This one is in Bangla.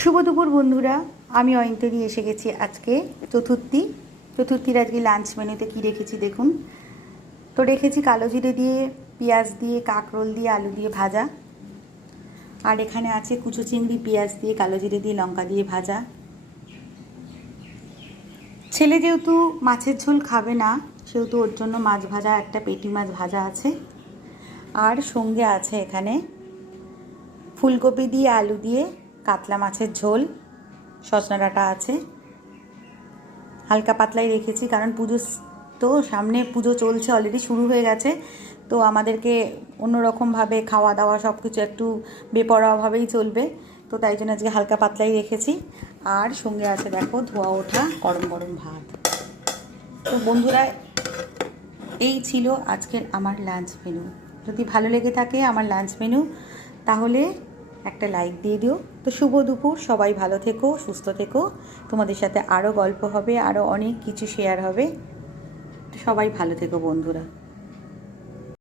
শুভ দুপুর বন্ধুরা, আমি অয়ন্তরী এসে গেছি আজকে চতুর্থীর আজকে লাঞ্চ মেনুতে কী রেখেছি দেখুন। তো রেখেছি কালো জিরে দিয়ে, পেঁয়াজ দিয়ে, কাঁকরোল দিয়ে, আলু দিয়ে ভাজা। আর এখানে আছে কুচো চিংড়ি পেঁয়াজ দিয়ে, কালো জিরে দিয়ে, লঙ্কা দিয়ে ভাজা। ছেলে যেহেতু মাছের ঝোল খাবে না, সেহেতু ওর জন্য মাছ ভাজা, একটা পেটি মাছ ভাজা আছে। আর সঙ্গে আছে এখানে ফুলকপি দিয়ে, আলু দিয়ে কাতলা মাছের ঝোল, সজনা ডাঁটা আছে। হালকা পাতলাই রেখেছি, কারণ পুজো তো সামনে, পুজো চলছে, অলরেডি শুরু হয়ে গেছে। তো আমাদেরকে অন্যরকমভাবে খাওয়া দাওয়া সব কিছু একটু বেপরোয়াভাবেই চলবে। তো তাই জন্য আজকে হালকা পাতলাই রেখেছি। আর সঙ্গে আছে দেখো ধোয়া ওঠা গরম গরম ভাত। তো বন্ধুরা, এই ছিল আজকের আমার লাঞ্চ মেনু। যদি ভালো লেগে থাকে আমার লাঞ্চ মেনু, তাহলে একটা লাইক দিয়ে দিও। তো শুভ দুপুর, সবাই ভালো থেকো, সুস্থ থেকো। তোমাদের সাথে আরও গল্প হবে, আরও অনেক কিছু শেয়ার হবে। তো সবাই ভালো থেকো বন্ধুরা।